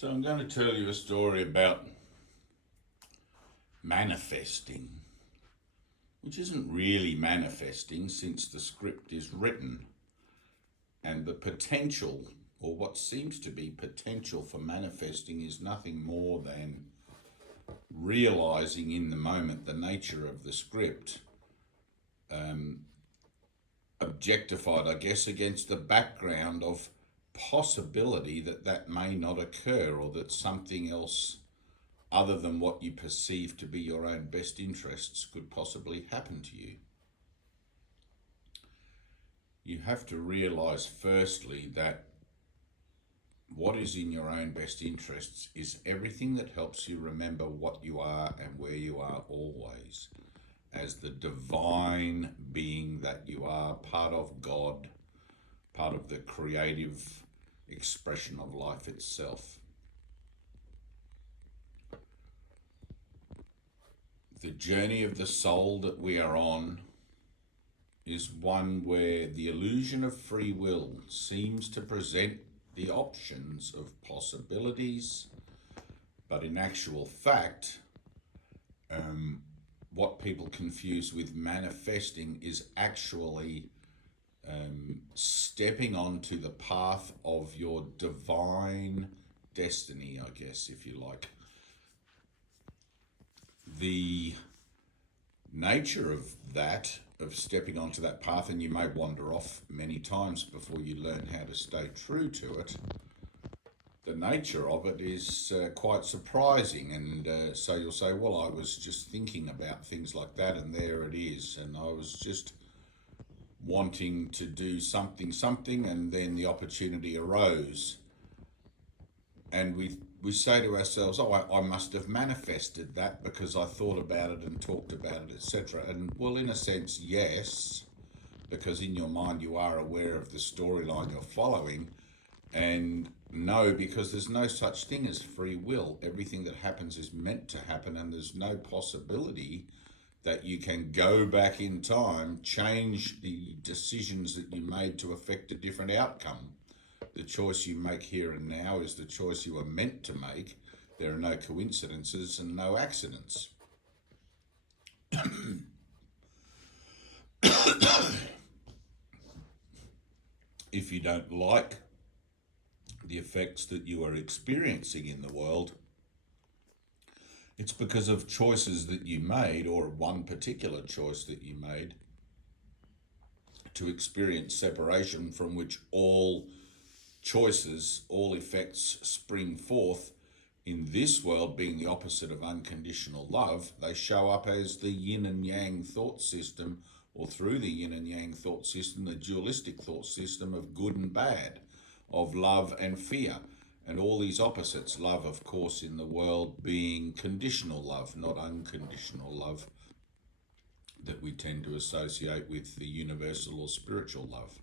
So I'm going to tell you a story about manifesting, which isn't really manifesting since the script is written, and the potential, or what seems to be potential for manifesting, is nothing more than realizing in the moment the nature of the script, objectified, I guess, against the background of possibility that that may not occur, or that something else other than what you perceive to be your own best interests could possibly happen to you. You have to realize firstly that what is in your own best interests is everything that helps you remember what you are and where you are always, as the divine being that you are, part of God, part of the creative expression of life itself. The journey of the soul that we are on is one where the illusion of free will seems to present the options of possibilities, but in actual fact, what people confuse with manifesting is actually stepping onto the path of your divine destiny, I guess, if you like. The nature of that, of stepping onto that path, and you may wander off many times before you learn how to stay true to it, the nature of it is quite surprising. And so you'll say, well, I was just thinking about things like that, and there it is, and I was just wanting to do something, and then the opportunity arose, and we say to ourselves, oh, I must have manifested that because I thought about it and talked about it, etc. And well, in a sense, yes, because in your mind you are aware of the storyline you're following. And no, because there's no such thing as free will. Everything that happens is meant to happen, and there's no possibility that you can go back in time, change the decisions that you made to affect a different outcome. The choice you make here and now is the choice you are meant to make. There are no coincidences and no accidents. If you don't like the effects that you are experiencing in the world, it's because of choices that you made, or one particular choice that you made to experience separation, from which all choices, all effects spring forth. In this world, being the opposite of unconditional love, they show up as the yin and yang thought system, or through the yin and yang thought system, the dualistic thought system of good and bad, of love and fear, and all these opposites. Love, of course, in the world being conditional love, not unconditional love that we tend to associate with the universal or spiritual love.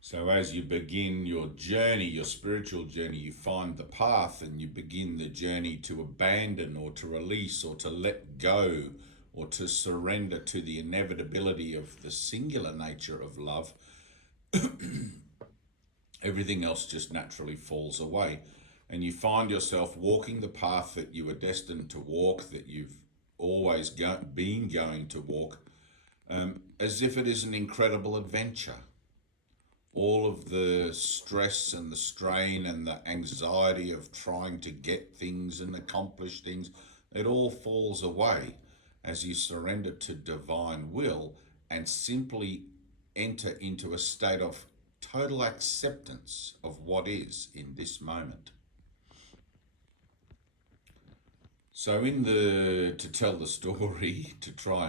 So as you begin your journey, your spiritual journey, you find the path, and you begin the journey to abandon, or to release, or to let go, or to surrender to the inevitability of the singular nature of love. Everything else just naturally falls away, and you find yourself walking the path that you were destined to walk, that you've always been going to walk, as if it is an incredible adventure. All of the stress and the strain and the anxiety of trying to get things and accomplish things, it all falls away as you surrender to divine will and simply enter into a state of total acceptance of what is in this moment. So to tell the story, to try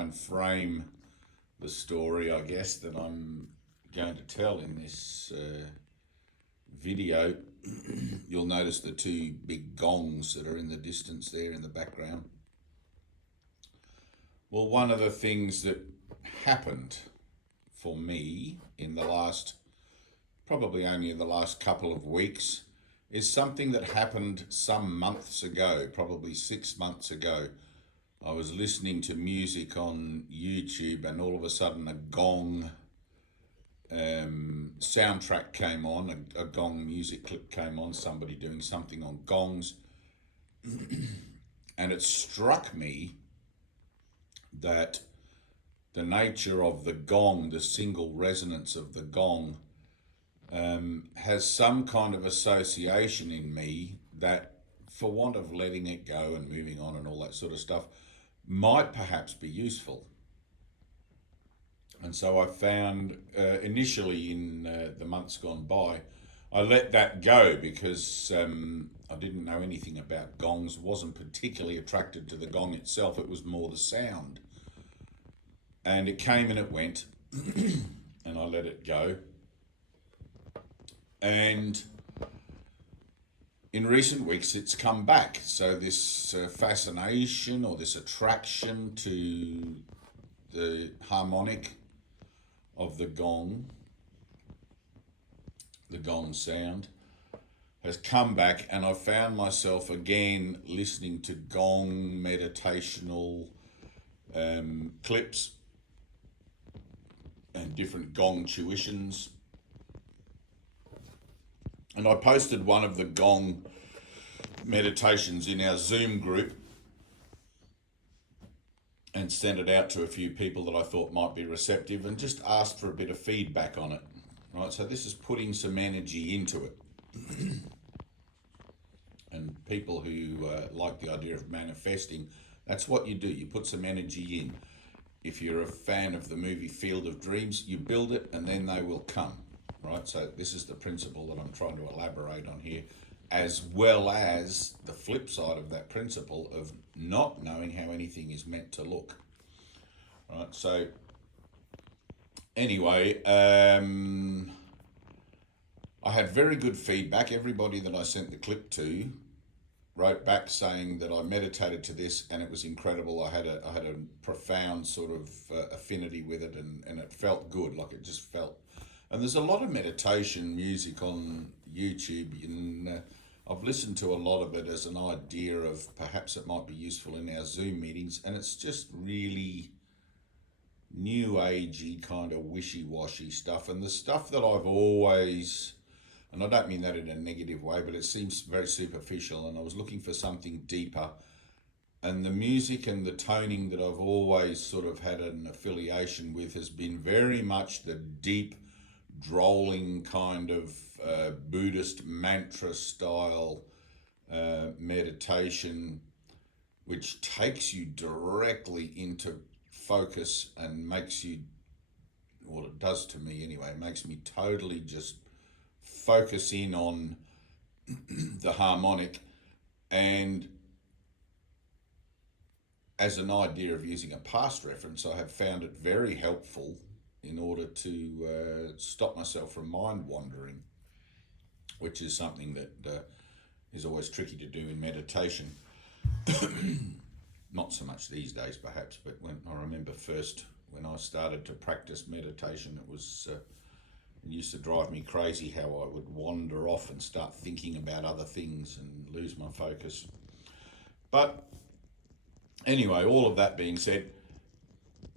and frame the story, I guess, that I'm going to tell in this video, you'll notice the two big gongs that are in the distance there in the background. Well, one of the things that happened for me in the last, probably only in the last couple of weeks, is something that happened some months ago, probably 6 months ago. I was listening to music on YouTube, and all of a sudden a gong soundtrack came on, a gong music clip came on, somebody doing something on gongs, and it struck me that the nature of the gong, the single resonance of the gong, has some kind of association in me that, for want of letting it go and moving on and all that sort of stuff, might perhaps be useful. And so I found initially in the months gone by, I let that go because I didn't know anything about gongs, wasn't particularly attracted to the gong itself, it was more the sound. And it came and it went, and I let it go. And in recent weeks, it's come back. So this fascination or this attraction to the harmonic of the gong sound, has come back, and I found myself again listening to gong meditational clips and different gong tuitions. And I posted one of the gong meditations in our Zoom group and sent it out to a few people that I thought might be receptive and just asked for a bit of feedback on it. Right, so this is putting some energy into it. And people who like the idea of manifesting, that's what you do. You put some energy in. If you're a fan of the movie Field of Dreams, you build it and then they will come. Right, so this is the principle that I'm trying to elaborate on here, as well as the flip side of that principle of not knowing how anything is meant to look. Right, so anyway, I had very good feedback. Everybody that I sent the clip to wrote back saying that I meditated to this and it was incredible. I had a profound sort of affinity with it, and it felt good, like it just felt. And there's a lot of meditation music on YouTube, and I've listened to a lot of it as an idea of perhaps it might be useful in our Zoom meetings, and it's just really new agey kind of wishy-washy stuff. And the stuff that I've always, and I don't mean that in a negative way, but it seems very superficial, and I was looking for something deeper. And the music and the toning that I've always sort of had an affiliation with has been very much the deep, drolling kind of Buddhist mantra style meditation, which takes you directly into focus and makes you, well, it does to me anyway, it makes me totally just focus in on the harmonic. And as an idea of using a past reference, I have found it very helpful in order to stop myself from mind wandering, which is something that is always tricky to do in meditation. Not so much these days perhaps, but when I remember first when I started to practice meditation, it used to drive me crazy how I would wander off and start thinking about other things and lose my focus. But anyway, all of that being said,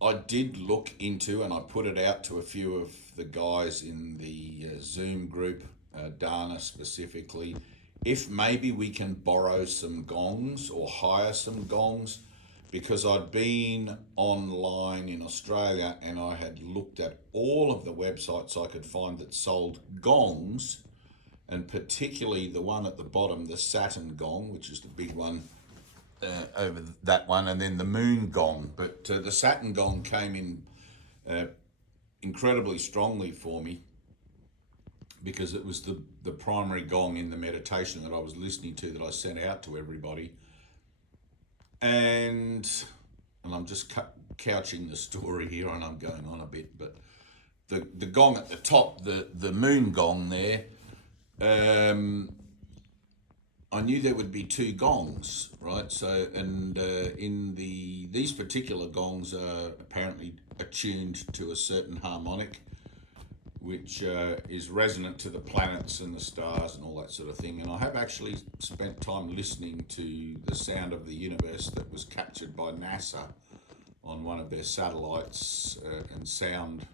I did look into, and I put it out to a few of the guys in the Zoom group, Dana specifically, if maybe we can borrow some gongs or hire some gongs, because I'd been online in Australia and I had looked at all of the websites I could find that sold gongs, and particularly the one at the bottom, the Saturn gong, which is the big one, over that one, and then the moon gong. But the Saturn gong came in incredibly strongly for me, because it was the primary gong in the meditation that I was listening to, that I sent out to everybody. And I'm just couching the story here, and I'm going on a bit, but the gong at the top, the moon gong there, I knew there would be two gongs, right? So, and these particular gongs are apparently attuned to a certain harmonic, which is resonant to the planets and the stars and all that sort of thing. And I have actually spent time listening to the sound of the universe that was captured by NASA on one of their satellites, and sound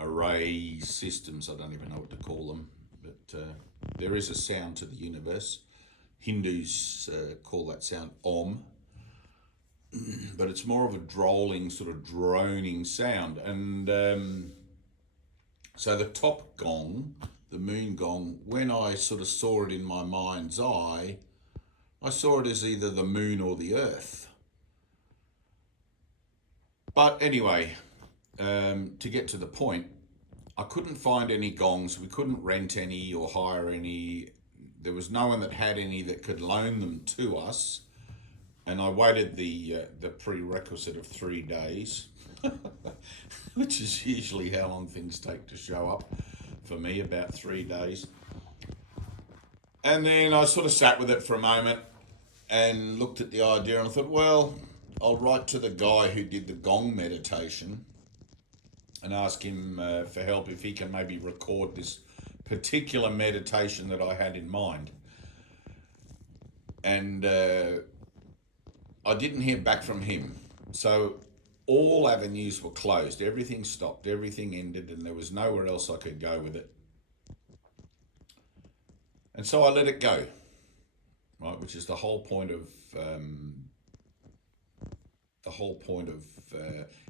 array systems. I don't even know what to call them, but there is a sound to the universe. Hindus call that sound Om, but it's more of a drolling, sort of droning sound. And so the top gong, the moon gong, when I sort of saw it in my mind's eye, I saw it as either the moon or the earth. But anyway, to get to the point, I couldn't find any gongs. We couldn't rent any or hire any. There was no one that had any that could loan them to us. And I waited the prerequisite of 3 days, which is usually how long things take to show up for me, about 3 days. And then I sort of sat with it for a moment and looked at the idea and I thought, well, I'll write to the guy who did the gong meditation and ask him for help if he can maybe record this particular meditation that I had in mind. And I didn't hear back from him. So all avenues were closed. Everything stopped, everything ended, and there was nowhere else I could go with it. And so I let it go, right? Which is the whole point of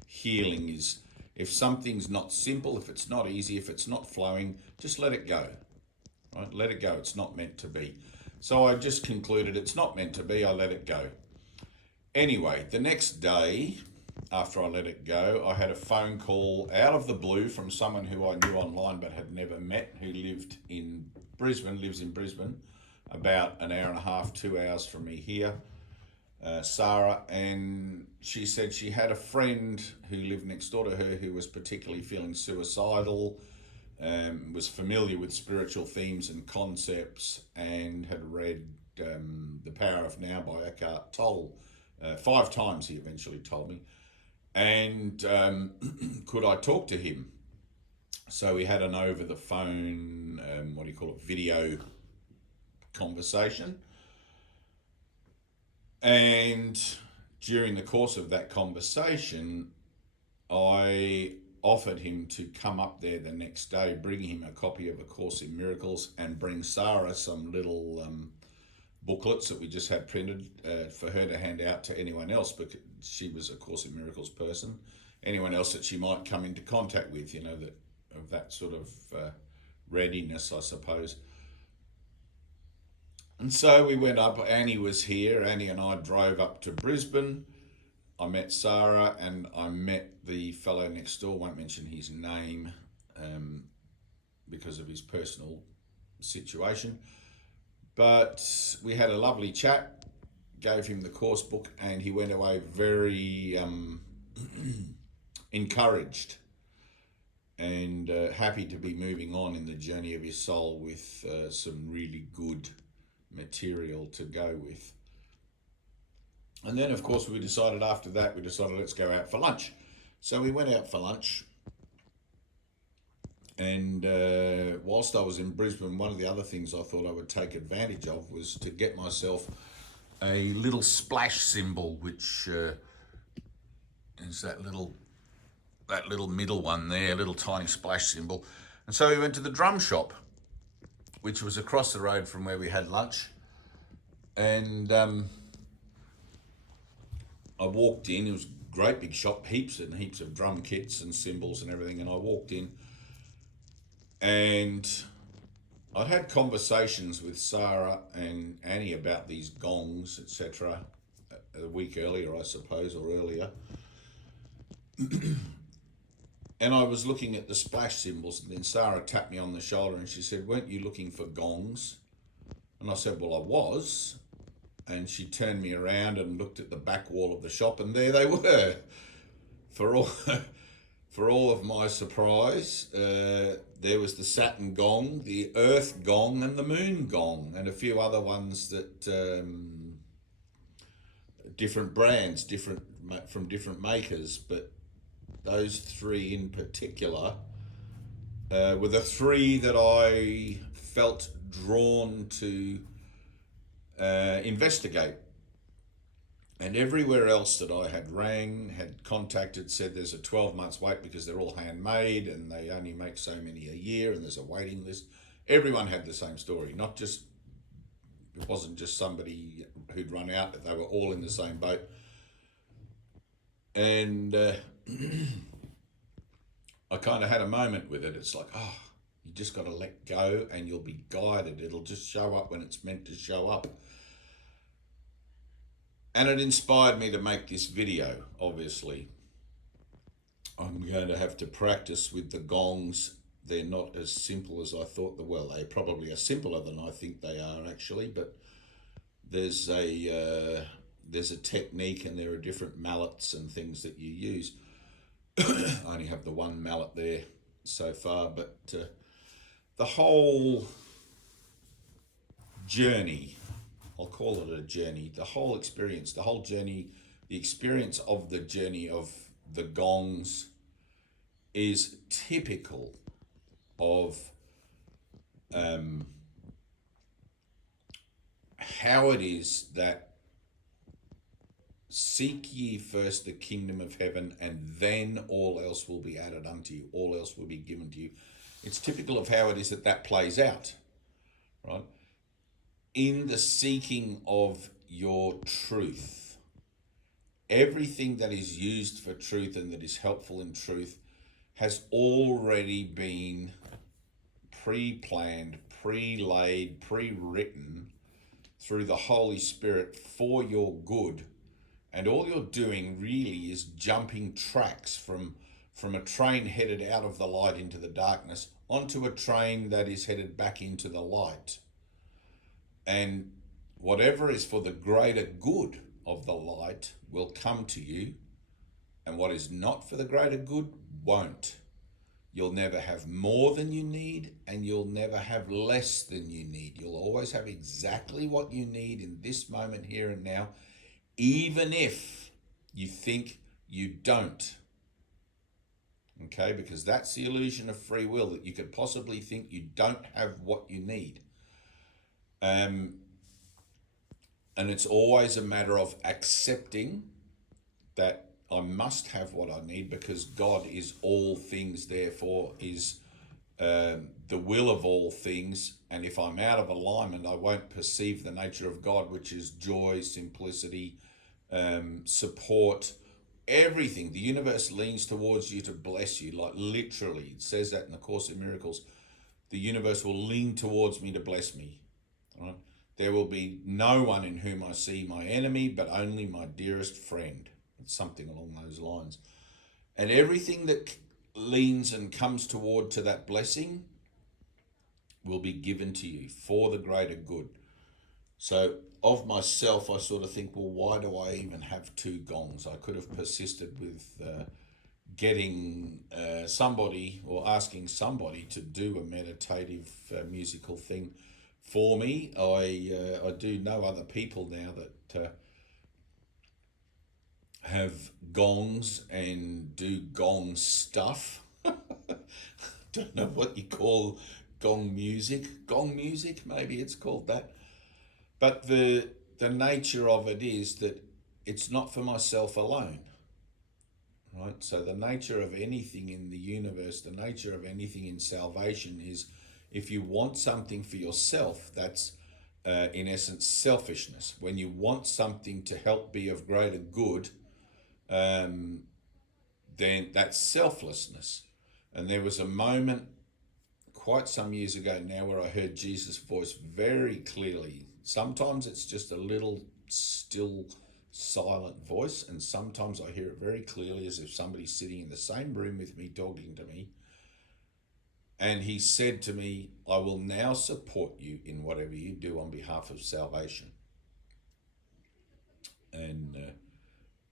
healing is if something's not simple, if it's not easy, if it's not flowing, just let it go, right? Let it go. It's not meant to be. So I just concluded it's not meant to be. I let it go. Anyway, the next day after I let it go, I had a phone call out of the blue from someone who I knew online but had never met, who lives in Brisbane, about an hour and a half, 2 hours from me here, Sarah, and she said she had a friend who lived next door to her who was particularly feeling suicidal, was familiar with spiritual themes and concepts, and had read The Power of Now by Eckhart Tolle 5 times, he eventually told me. And could I talk to him? So we had an over the phone, video conversation. And during the course of that conversation, I offered him to come up there the next day, bring him a copy of A Course in Miracles, and bring Sarah some little booklets that we just had printed for her to hand out to anyone else, because she was a Course in Miracles person, anyone else that she might come into contact with, that sort of readiness, I suppose. And so we went up. Annie was here. Annie and I drove up to Brisbane. I met Sarah and I met the fellow next door. Won't mention his name because of his personal situation. But we had a lovely chat, gave him the course book, and he went away very encouraged and happy to be moving on in the journey of his soul with some really good material to go with. And then, of course, we decided let's go out for lunch. So we went out for lunch. And whilst I was in Brisbane, one of the other things I thought I would take advantage of was to get myself a little splash symbol, which is that little middle one there, a little tiny splash symbol. And so we went to the drum shop, which was across the road from where we had lunch. And I walked in. It was a great big shop, heaps and heaps of drum kits and cymbals and everything. And I walked in, and I'd had conversations with Sarah and Annie about these gongs, etc., a week earlier, I suppose, or earlier. And I was looking at the splash symbols, and then Sarah tapped me on the shoulder and she said, "Weren't you looking for gongs?" And I said, "Well, I was." And she turned me around and looked at the back wall of the shop, and there they were. For all of my surprise, there was the Saturn gong, the Earth gong, and the Moon gong, and a few other ones that different brands, from different makers, but those 3 in particular were the 3 that I felt drawn to investigate. And everywhere else that I had rang, had contacted, said there's a 12 months wait because they're all handmade and they only make so many a year and there's a waiting list. Everyone had the same story. Not just, it wasn't just somebody who'd run out, they were all in the same boat. And I kind of had a moment with it. It's like, oh, you just got to let go and you'll be guided. It'll just show up when it's meant to show up. And it inspired me to make this video, obviously. I'm going to have to practice with the gongs. They're not as simple as I thought they were. Well, they probably are simpler than I think they are, actually, but there's a technique and there are different mallets and things that you use. I only have the one mallet there so far, but the whole journey, I'll call it a journey, the whole experience, the whole journey, the experience of the journey of the gongs is typical of how it is that seek ye first the kingdom of heaven and then all else will be added unto you, all else will be given to you. It's typical of how it is that plays out, right? In the seeking of your truth, everything that is used for truth and that is helpful in truth has already been pre-planned, pre-laid, pre-written through the Holy Spirit for your good. And all you're doing really is jumping tracks from a train headed out of the light into the darkness onto a train that is headed back into the light. And whatever is for the greater good of the light will come to you, and what is not for the greater good won't. You'll never have more than you need, and you'll never have less than you need. You'll always have exactly what you need in this moment, here and now, even if you think you don't. Okay, because that's the illusion of free will, that you could possibly think you don't have what you need. And it's always a matter of accepting that I must have what I need because God is all things, therefore is the will of all things. And if I'm out of alignment, I won't perceive the nature of God, which is joy, simplicity, support, everything. The universe leans towards you to bless you, like literally. It says that in the Course in Miracles. The universe will lean towards me to bless me. Right? There will be no one in whom I see my enemy, but only my dearest friend. It's something along those lines. And everything that leans and comes toward to that blessing will be given to you for the greater good. So of myself, I sort of think, well, why do I even have two gongs? I could have persisted with getting somebody or asking somebody to do a meditative musical thing for me. I do know other people now that have gongs and do gong stuff. Don't know what you call gong music. Gong music, maybe it's called that. But the nature of it is that it's not for myself alone. Right? So the nature of anything in the universe, the nature of anything in salvation is, if you want something for yourself, that's in essence selfishness. When you want something to help be of greater good, then that's selflessness. And there was a moment quite some years ago now where I heard Jesus' voice very clearly. Sometimes it's just a little still silent voice, and sometimes I hear it very clearly as if somebody's sitting in the same room with me talking to me. And he said to me, I will now support you in whatever you do on behalf of salvation. And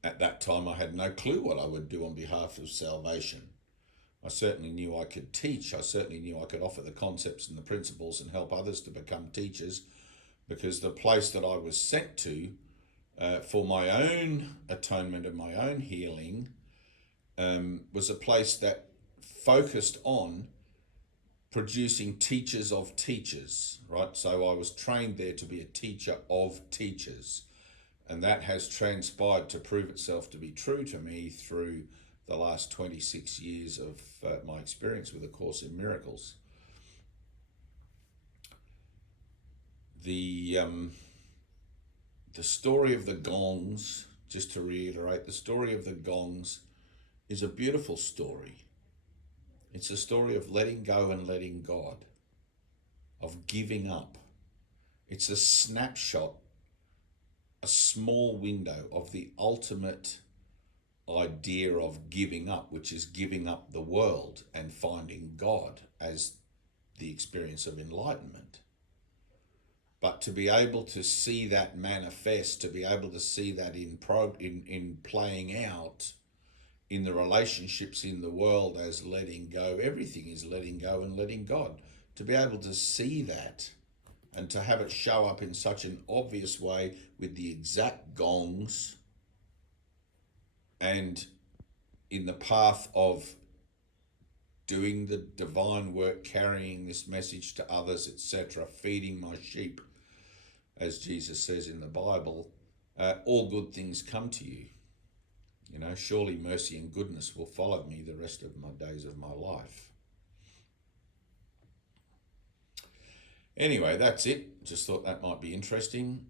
at that time I had no clue what I would do on behalf of salvation. I certainly knew I could teach. I certainly knew I could offer the concepts and the principles and help others to become teachers, because the place that I was sent to for my own atonement and my own healing was a place that focused on producing teachers of teachers, right? So I was trained there to be a teacher of teachers. And that has transpired to prove itself to be true to me through the last 26 years of my experience with A Course in Miracles. The story of the gongs, just to reiterate, the story of the gongs is a beautiful story. It's a story of letting go and letting God, of giving up. It's a snapshot, a small window of the ultimate idea of giving up, which is giving up the world and finding God as the experience of enlightenment. But to be able to see that manifest, to be able to see that in playing out in the relationships in the world as letting go, everything is letting go and letting God. To be able to see that and to have it show up in such an obvious way with the exact gongs and in the path of doing the divine work, carrying this message to others, etc., feeding my sheep, as Jesus says in the Bible, all good things come to you. You know, surely mercy and goodness will follow me the rest of my days of my life. Anyway, that's it. Just thought that might be interesting.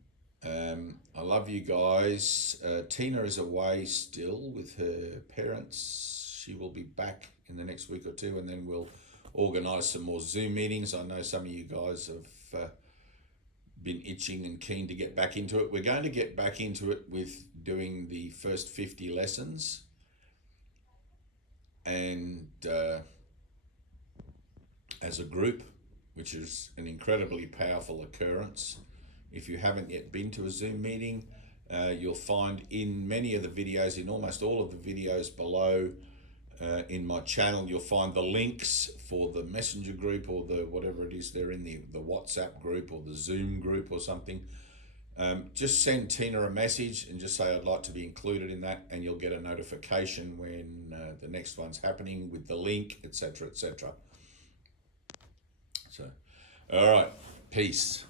I love you guys. Tina is away still with her parents. She will be back in the next week or two, and then we'll organise some more Zoom meetings. I know some of you guys have been itching and keen to get back into it. We're going to get back into it with doing the first 50 lessons, and as a group, which is an incredibly powerful occurrence. If you haven't yet been to a Zoom meeting, you'll find in many of the videos, in almost all of the videos below in my channel, you'll find the links for the messenger group or the whatever it is they're in, the WhatsApp group or the Zoom group or something. Just send Tina a message and just say I'd like to be included in that, and you'll get a notification when the next one's happening with the link, etc., etc. So, all right, peace.